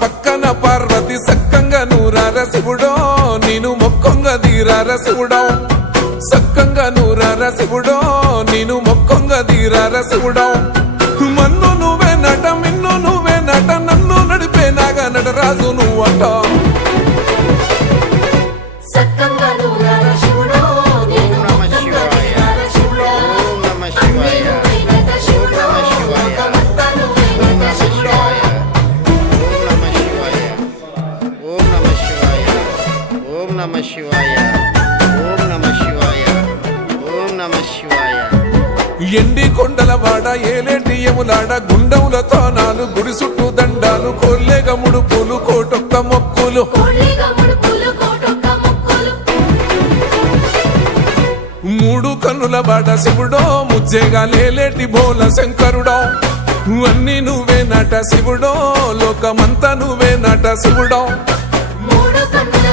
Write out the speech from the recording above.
పక్కన పార్వతి సక్కంగా నూరార శివుడో నేను మొక్కంగా తీరార శివుడో సక్కంగా నూరార శివుడో నేను మొక్కంగా తీరార శివుడో మన్ను నువ్వే నట మిన్ను నువ్వే నట నన్ను నడిపే నాగా నటరాజు నువ్వట నమ శివాయ ఓం నమ శివాయ ఓం నమ శివాయ. ఎండి కొండల వాడ ఏలేటి యములాడ గుండములతో నాలు గుడి చుట్టూ దండాలు కోల్లేగ ముడుపులు కోటొక్క మొక్కులు మూడు కన్నుల వాడ శివుడో ముజ్జేగా లేలేటి బోల శంకరుడో అన్ని నువ్వే నట శివుడో లోకమంతా నువ్వే నట శివుడో. మూడు కన్నుల